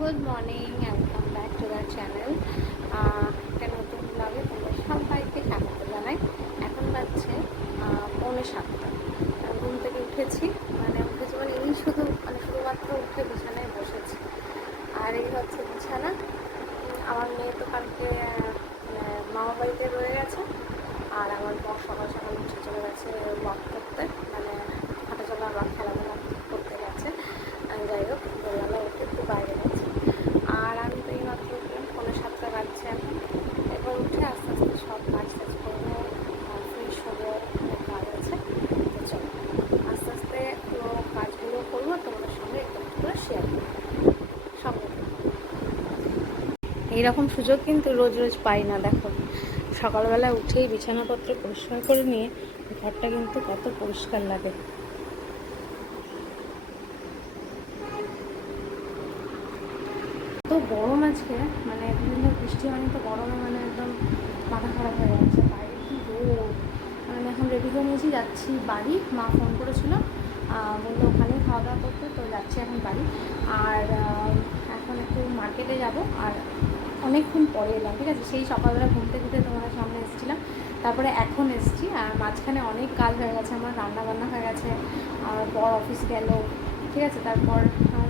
Good morning welcome back to the channel একটা নতুন ব্লগে তোমাদের সবাইকে স্বাগত জানাই। এখন বাজছে পৌনে সাতটা। ঘুম থেকে উঠেছি মানে উঠেছি মানে এই শুধু মানে শুধুমাত্র উঠে বিছানায় বসেছি। আর এই হচ্ছে বিছানা। আমার মেয়ে তো কালকে মানে মামা বাড়িতে রয়ে গেছে, আর আমার বর সকাল সকাল উঠে চলে গেছে ওয়াক করতে মানে হাঁটাচলা বা খেলাধুলা করতে গেছে আর যাই হোক ভোরবেলা উঠে একটু বাইরে গেছে আর আমি তো এইমাত্র উঠলাম পৌনে সাতটা বাজছে এখন এবার উঠে আস্তে আস্তে সব কাজ টাজ করব ফ্রেশ হব অনেক কাজ আছে তো চলো আস্তে আস্তে পুরো কাজগুলো করব তোমাদের সঙ্গে একটু একটু করে শেয়ার করব সঙ্গে থেকো। এইরকম সুযোগ কিন্তু রোজ রোজ পাই না, দেখো। সকালবেলা উঠেই বিছানাপত্র পরিষ্কার করে নিয়ে ঘরটা কিন্তু কত পরিষ্কার লাগে। তো গরম আজকে মানে ধরে বৃষ্টি হয়নি তো গরমে মানে একদম মাথা খারাপ হয়ে যাচ্ছে, বাইরে কি রোদ। মানে এখন রেডি হয়ে নিয়েছি, যাচ্ছি বাড়ি, মা ফোন করেছিল বলল ওখানেই খাওয়া দাওয়া করতে, তো যাচ্ছি এখন বাড়ি। আর এখন একটু মার্কেটে যাব, আর অনেকক্ষণ পরে এলাম, ঠিক আছে? সেই সকালবেলা ঘুমতে ঘুরতে তোমাদের সামনে এসেছিলাম। তারপরে এখন এসেছি আর মাঝখানে অনেক কাজ হয়ে গেছে, আমার রান্না বান্না হয়ে গেছে, আর বর অফিস গেল, ঠিক আছে? তারপর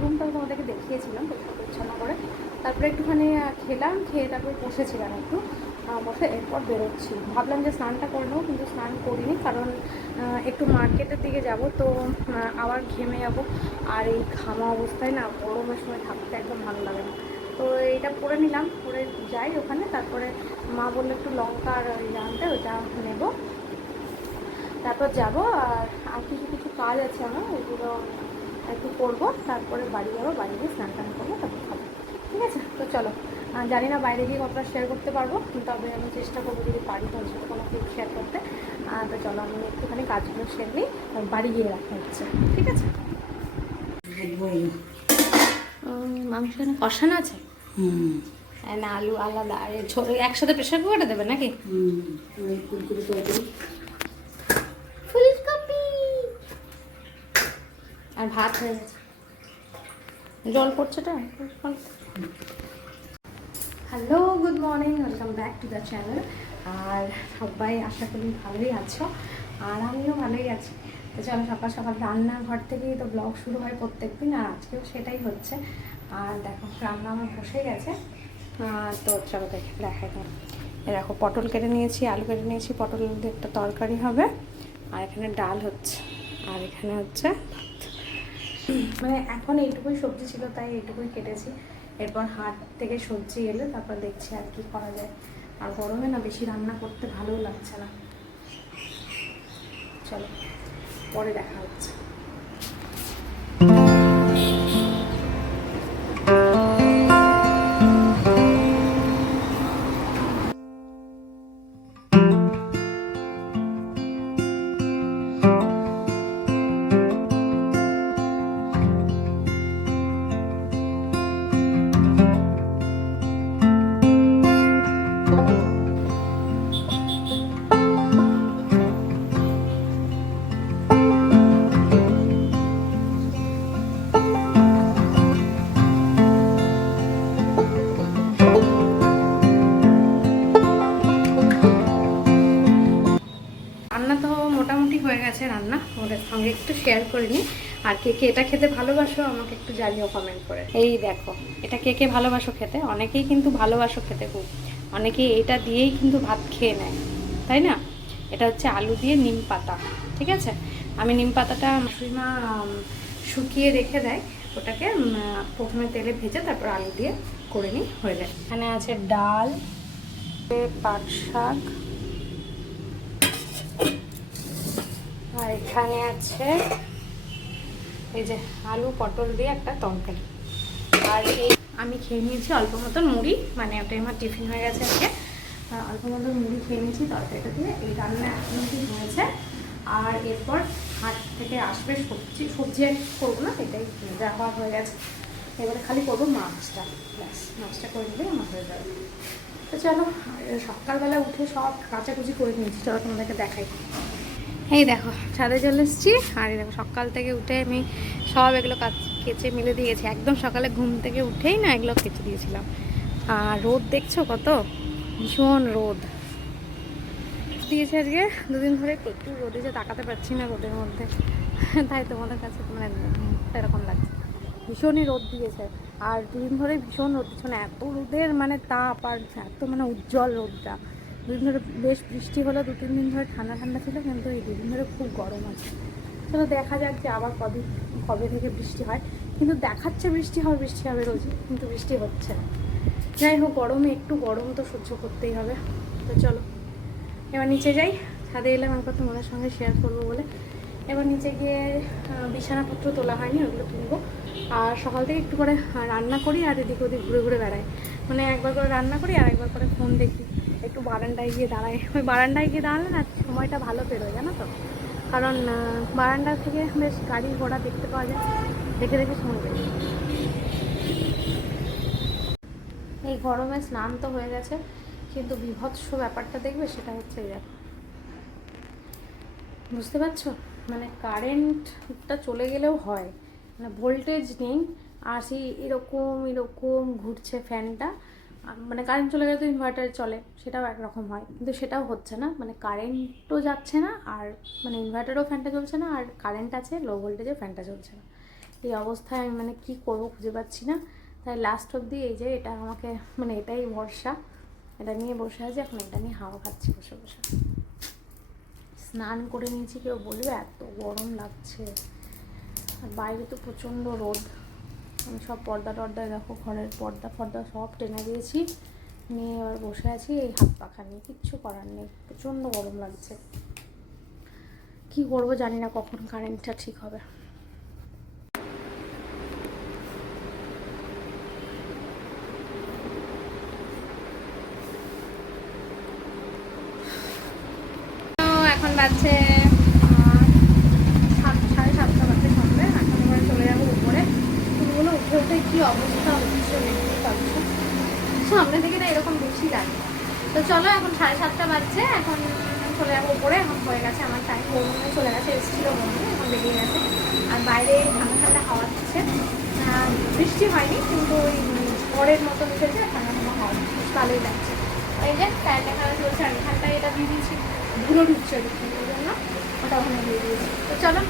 রুমটা তোমাদেরকে দেখিয়েছিলাম পরিচ্ছন্ন করে। তারপরে একটুখানি খেলাম, খেয়ে তারপর বসেছিলাম একটু। বসে এরপর বেরোচ্ছি। ভাবলাম যে স্নানটা করে নেব, কিন্তু স্নান করিনি কারণ একটু মার্কেটের দিকে যাব, তো আবার ঘেমে যাব। আর এই ঘামা অবস্থায় না গরমের সময় থাকতে একদম ভালো লাগে না। তো এইটা পরে নিলাম পরে যাই ওখানে। তারপরে মা বলল একটু লঙ্কা আর ওই আনতে ওইটা নেব। তারপর যাব আর আর কিছু কিছু কাজ আছে আমার ওইগুলো একটু করব। তারপরে বাড়ি যাব বাড়ি গিয়ে স্নান টান করব তারপর খাব। ঠিক আছে? তো চলো। জানি না বাইরে গিয়ে কতটা শেয়ার করতে পারব তবে আমি চেষ্টা করব যদি পারি তোমার সাথে কোনো কিছু শেয়ার করতে তো চলো আমি একটুখানি কাজগুলো শেয়ার নিই বাড়ি গিয়ে রাখা হচ্ছে। ঠিক আছে? মাংস এখানে কষানো আছে? না আলু আলাদা। আর একসাথে প্রেশার কুকারে দেবে নাকি? ফুলকপি আর ভাত হয়ে গেছে। জল পড়ছেটা hello good morning welcome back to the channel আর সবাই আশা করি ভালোই আছো আর আমিও ভালোই আছি। তো চলো সকাল সকাল রান্নাঘর থেকেই তো ব্লগ শুরু হয় প্রত্যেক দিন আর আজকেও সেটাই হচ্ছে। আর দেখো, রান্না আমার বসে গেছে। তো চলো দেখে, দেখাই তোমার এ দেখো, পটল কেটে নিয়েছি, আলু কেটে নিয়েছি পটল একটা তরকারি হবে। আর এখানে ডাল হচ্ছে, আর এখানে হচ্ছে মানে এখন এইটুকুই সবজি ছিল, তাই এইটুকুই কেটেছি। এরপর হাট থেকে সবজি এলে, তারপর দেখছি আর কি করা যায়। আর গরমে না বেশি রান্না করতে ভালোও লাগছে না। চলো, পরে দেখা হচ্ছে। শেয়ার করে নিই আর কে কে এটা খেতে ভালোবাসো আমাকে একটু জানিও কমেন্ট করে। এই দেখো এটা কে কে ভালোবাসো খেতে? অনেকেই কিন্তু ভালোবাসো খেতে খুব। অনেকেই এটা দিয়েই কিন্তু ভাত খেয়ে নেয় তাই না? এটা হচ্ছে আলু দিয়ে নিম পাতা ঠিক আছে? আমি নিম পাতাটা শাশুড়িমা শুকিয়ে রেখে দেয়। ওটাকে প্রথমে তেলে ভেজে তারপর আলু দিয়ে করে নিই হয়ে যায়। এখানে আছে ডাল পাট শাক আর এখানে আছে এই যে আলু পটল দিয়ে একটা তরকারি। আর এই আমি খেয়ে নিয়েছি অল্প মতন মুড়ি মানে ওটাই আমার টিফিন হয়ে গেছে আজকে। অল্প মতন মুড়ি খেয়ে নিয়েছি তরকারিটা দিয়ে। এই রান্না এখন হয়েছে। আর এরপর হাট থেকে আসবে সবজি সবজি আর করব না, এটাই হওয়া হয়ে গেছে। এবারে খালি করব মাছটা। ব্যাস, মাছটা করে দিলে আমার হয়ে যাবে। তো চলো, সকালবেলা উঠে সব কাচাকুচি করে নিয়েছি। চলো তোমাদেরকে দেখাই। এই দেখো, ছাদে চলে এসেছি। আর এই দেখো, সকাল থেকে উঠে আমি সব এগুলো কেচে মিলে দিয়েছি। একদম সকালে ঘুম থেকে উঠেই না এগুলো কেচে দিয়েছিলাম। আর রোদ দেখছ কত? ভীষণ রোদ। দিয়েছে আজকে দুদিন ধরে প্রচুর রোদ এসে তাকাতে পারছি না রোদের মধ্যে। তাই তোমাদের কাছে মানে এরকম লাগছে। ভীষণই রোদ দিয়েছে। আর দুদিন ধরে ভীষণ রোদ দিচ্ছে। মানে এত রোদের মানে তাপ আর এত মানে উজ্জ্বল রোদটা। দুদিন ধরে বেশ বৃষ্টি হলো, দু তিন দিন ধরে ঠান্ডা ঠান্ডা ছিল, কিন্তু এই দুদিন ধরে খুব গরম আছে। চলো দেখা যাক যে আবার কবে কবে থেকে বৃষ্টি হয়। কিন্তু দেখাচ্ছে বৃষ্টি হবে বৃষ্টি হবে রোজই কিন্তু বৃষ্টি হচ্ছে না। যাই হোক, গরমে একটু গরম তো সহ্য করতেই হবে। তো চলো, এবার নিচে যাই। ছাদে এলাম একবার তোমাদের সঙ্গে শেয়ার করব বলে। এবার নিচে গিয়ে বিছানাপত্র তোলা হয়নি, ওগুলো তুলবো। আর সকাল থেকে একটু করে রান্না করি আর এদিক ওদিক ঘুরে ঘুরে বেড়াই। মানে একবার করে রান্না করি আর একবার করে ফোন দেখি। একটু বারান্দায় গিয়ে দাঁড়াই ওই বারান্দায় গিয়ে দাঁড়ালে না সময়টা ভালো বেরোয়, জানো তো? কারণ বারান্দা থেকে বেশ গাড়ি ঘোড়া দেখতে পাওয়া যায়। দেখে দেখে সময় বেরোয়। এই গরমে স্নান তো হয়ে গেছে, কিন্তু বিভৎস ব্যাপারটা দেখবে সেটা হচ্ছে দেখো। বুঝতে পারছ? মানে কারেন্টটা চলে গেলেও হয়। মানে ভোল্টেজ নেই, আর সেই এরকম এরকম ঘুরছে ফ্যানটা। মানে কারেন্ট চলে গেলে তো ইনভার্টার চলে, সেটাও একরকম হয়। কিন্তু সেটাও হচ্ছে না মানে কারেন্টও যাচ্ছে না, আর মানে ইনভার্টারও ফ্যানটা চলছে না, আর কারেন্ট আছে লো ভোল্টেজে ফ্যানটা চলছে না। এই অবস্থায় আমি মানে কী করব খুঁজে পাচ্ছি না। তাই লাস্ট অবধি এই যে এটা আমাকে মানে এটাই ভরসা। এটা নিয়ে বসে আছি, এখন এটা নিয়ে হাওয়া খাচ্ছি বসে বসে। স্নান করে নিয়েছি, কেউ বলবে, এত গরম লাগছে। আর বাইরে তো প্রচণ্ড রোদ। আমি সব পর্দা টর্দায় দেখো, ঘরের পর্দা ফর্দা সব টেনে দিয়েছি। নিয়ে এবার বসে আছি, এই হাত পাখা নিয়ে, কিচ্ছু করার নেই, প্রচণ্ড গরম লাগছে। কি করব জানি না কখন কারেন্টটা ঠিক হবে। এখন বাজছে আহ, সাত সাড়ে সাতটা বাজে সন্ধ্যে এখন এবার চলে যাব উপরে ফুলগুলো উঠে উঠে কী অবস্থা হচ্ছে দেখতেই সামনে থেকে না এরকম বেশি লাগে তো চলো, এখন সাড়ে সাতটা বাজছে, এখন চলে যাব উপরে, এখন হয়ে গেছে আমার টাইম বন্ধুরা চলে গেছে, এসেছিল বন্ধু এখন বেরিয়ে গেছে। আর বাইরে ঠান্ডা ঠান্ডা হাওয়া দিচ্ছে। বৃষ্টি হয়নি, কিন্তু ওই ঝড়ের মতো উঠেছে ঠান্ডা ঠান্ডা হাওয়া ভালোই লাগছে। এই যে প্যান্ট এখানে চলছে, আর এখানটায় এটা দিয়ে দিয়েছি, ধুলো ঢুকছে ওই জন্য। ওটা ওখানে দিয়ে দিয়েছি। তো চলো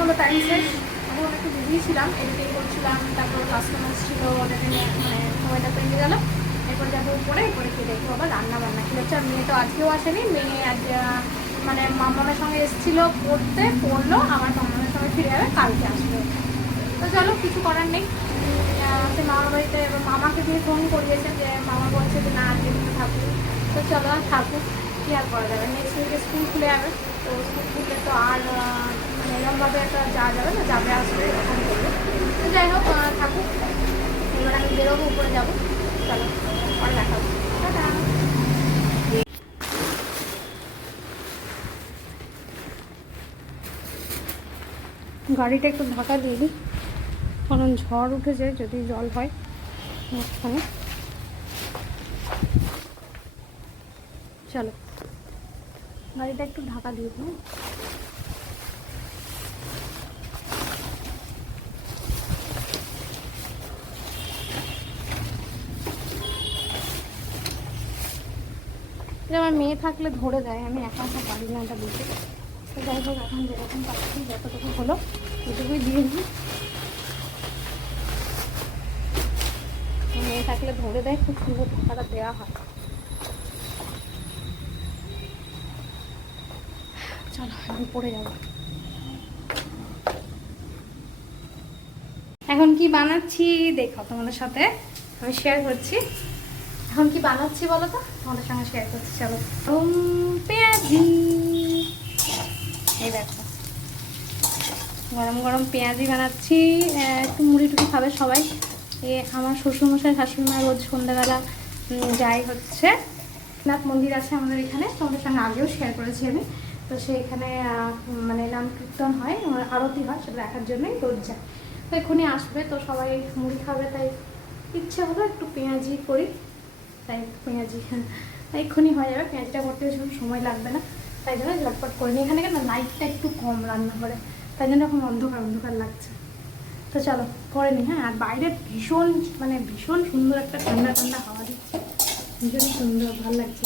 মতো টাইম শেষ। আমি একটু বিজি ছিলাম এডিটিং করছিলাম তারপর কাস্টমার ছিল ওটাকে নিয়ে মানে সময়টা পেরিয়ে গেল। এরপর যাব উপরে, এরপরে খেয়ে দেখব আবার রান্না বান্না। কি হচ্ছে আর মেয়ে তো আজকেও আসেনি, মেয়ে আজ মানে মামার সঙ্গে এসেছিল পড়তে, পড়ল আমার মামার সঙ্গে ফিরে যাবে, কালকে আসবে। তো চলো, কিছু করার নেই। সে মামার বাড়িতে, মামাকে দিয়ে ফোন করিয়েছে যে, মামা বলছে যে, না, আজকে তুমি থাকুক তো চলো থাকুক কি আর করা যাবে? নেক্সট উইকে স্কুল খুলে যাবে। তো স্কুল খুললে তো আর মানে এরকমভাবে একটা যাওয়া যাবে না, যাবে আসবে। যাই হোক থাকুক। আমি বেরোবো, উপরে যাব। চলো, পরে গাড়িটা একটু ঢাকা দিয়ে দিই। কারণ ঝড় উঠেছে, যদি জল হয় চলো। গাড়িটা একটু ঢাকা দিয়ে দিই। এটা আমার মেয়ে থাকলে ধরে দেয়, আমি একা একা পারি না এটা দিতে তো যাই হোক, এখন যেরকম পাচ্ছি, যতটুকু হলো, এটুকুই দিয়ে দিই। মেয়ে থাকলে ধরে দেয়, খুব সুন্দর টাকাটা দেওয়া হয়। চলো এখন পড়ে যাব। এখন কি বানাচ্ছি, দেখো তোমাদের সাথে আমি শেয়ার করছি। এখন কি বানাচ্ছি বলো তো? তোমাদের সঙ্গে শেয়ার করছি, চলো। পেঁয়াজি। এই দেখো। গরম গরম পেঁয়াজি বানাচ্ছি। একটু মুড়ি টুড়ি খাবে সবাই। এ, আমার শ্বশুরমশাই, শাশুড়িমা রোজ সন্ধ্যাবেলা যাই হচ্ছে। নাথ মন্দির আছে আমাদের এখানে। তোমাদের সঙ্গে আগেও শেয়ার করেছি আমি। তো সেখানে মানে নাম কীর্তন হয় আরতি হয়, সেটা দেখার জন্যই রোজ যায় তো এক্ষুনি আসবে, তো সবাই মুড়ি খাবে, তাই ইচ্ছে হলো একটু পেঁয়াজি করি। তাই পেঁয়াজি এক্ষুনি হয়ে যাবে পেঁয়াজিটা করতে বেশি সময় লাগবে না। তাই জন্য ঝটপট করে নিই। এখানে কেন? লাইটটা একটু কম রান্না করে। তাই জন্য এখন অন্ধকার অন্ধকার লাগছে। তো চলো, করে নি হ্যাঁ? আর বাইরে ভীষণ মানে ভীষণ সুন্দর একটা ঠান্ডা ঠান্ডা হাওয়া দিচ্ছে। ভীষণই সুন্দর, ভালো লাগছে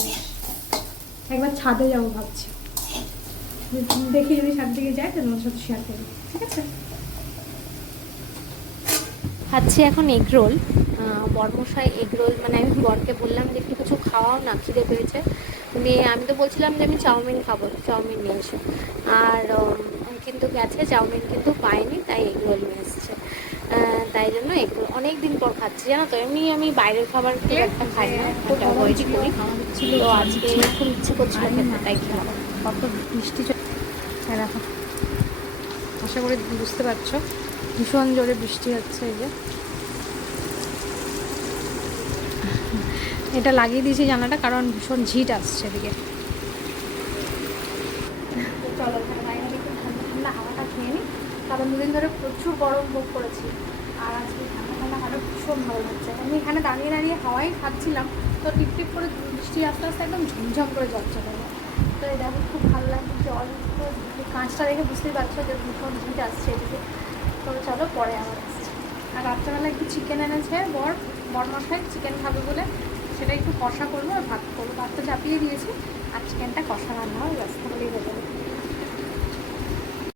একবার ছাদে যাব ভাবছি। দেখি যদি ছাদ দিকে যায় তো তোমার সাথে শেয়ার করব ঠিক আছে? খাচ্ছি এখন এগ রোল। বরমশাই এগ রোল মানে আমি বরকে বললাম যে একটু কিছু খাওয়াও না খিদে পেয়েছে। দিয়ে আমি তো বলছিলাম যে আমি চাউমিন খাব চাউমিন নিয়ে এসো। আর কিন্তু গেছে চাউমিন কিন্তু পাইনি তাই এগ রোল নিয়ে এসছে। তাই জন্য এগ রোল অনেক দিন পর খাচ্ছি জানো তো? এমনি আমি বাইরের খাবার খুব একটা খাই না অ্যাভয়েড করি। তো আজকে খুব ইচ্ছে করছিল তাই খেলাম। কত বৃষ্টি দেখো আশা করি বুঝতে পারছ। ভীষণ জোরে বৃষ্টি হচ্ছে এই যে। এটা লাগিয়ে দিয়েছি জানাটা কারণ ভীষণ ঝিট আসছে এদিকে। চলো ঠান্ডা ঠান্ডা হাওয়াটা খেয়ে নিই। কারণ দুদিন ধরে প্রচুর গরম ভোগ করেছি। আর আজকে ঠান্ডা ঠান্ডা হাওয়াটা ভীষণ ভালো লাগছে। আমি এখানে দাঁড়িয়ে দাঁড়িয়ে হাওয়াই খাচ্ছিলাম, তো টিপ টিপ করে বৃষ্টি আস্তে আস্তে একদম ঝমঝম করে জল চলে তো দেখো, খুব ভালো লাগছে জল কাঁচটা দেখে বুঝতেই পারছ যে ভীষণ ঝিট আসছে এদিকে। তো চলো, পরে আবার আসছি। আর রাত্রেবেলা একটু চিকেন এনেছে, বর বর মশাই চিকেন খাবে বলে। সেটা একটু কষা করব আর ভাত করব। ভাতটা চাপিয়ে দিয়েছি। আর চিকেনটা কষা রান্না হয় ব্যস্ত হলেই হয়ে যাবে।